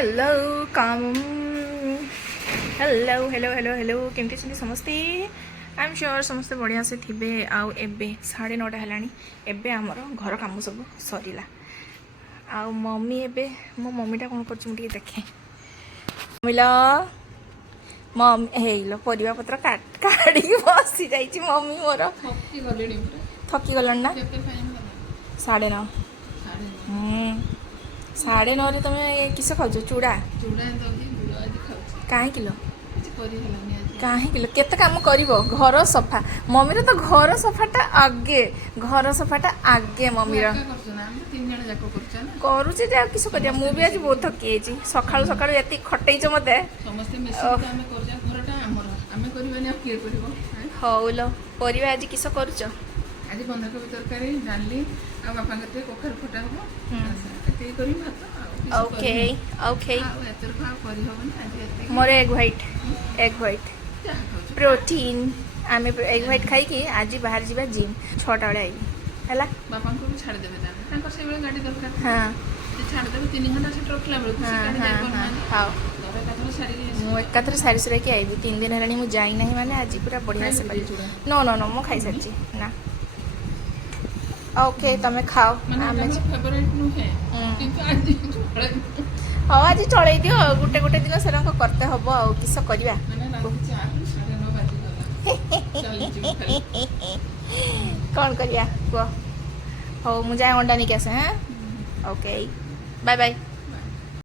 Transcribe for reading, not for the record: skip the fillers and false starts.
Hello come hello hello hello hello केमती छथि समस्ते आई एम श्योर समस्ते बढ़िया से थिबे आउ एबे 9:30 हेलानी एबे हमर घर काम सब सरीला आउ मम्मी एबे मो मम्मीटा कोन करछ मुटी देखे मिला मम हेलो परिवा पत्र काटी बसी जाइछि मम्मी मोर थकी गलन ना 9:30 9:30 तुम किस खाऊ चूड़ा कहीं किलो कहीं किलो केते काम करिवो घर सफा मम्मी तो घर सफाटा आगे मम्मी करुचे जे किस करिया मु भी आज बहुत थकी जाइछि सकाळु सकाळु एति खटैछ मते हौलो परिवा आज किस करूछ आज बंधाकोबी तरकारी डाली आ बापा के कखार फटा हो ओके ओके आज मोर एग व्हाइट प्रोटीन आम एग व्हाइट खाई आज बाहर जावा जिम 6टा बेले आइबी हैला बापा को छाड़ देबे तांकर से बेले गाड़ी दरकार हां से छाड़ देबे 3 घंटा से रखला बेले से गाड़ी जाय करना हां घर का सारी मु एकाथरे सारी सुरा के आइबी 3 दिन हेलानी मु जाई नहीं माने आज पूरा बढ़िया से करी नो नो नो मु खाई सच्ची ना ओके तमे खाओ माने फेवरेट नु है किंतु आज आज चलै दियो गुटे गुटे दिन सेरंक करते हबो आ किस करबा कौन करिया को हो मुझे अंडा नहीं कैसे हैं ओके बाय बाय।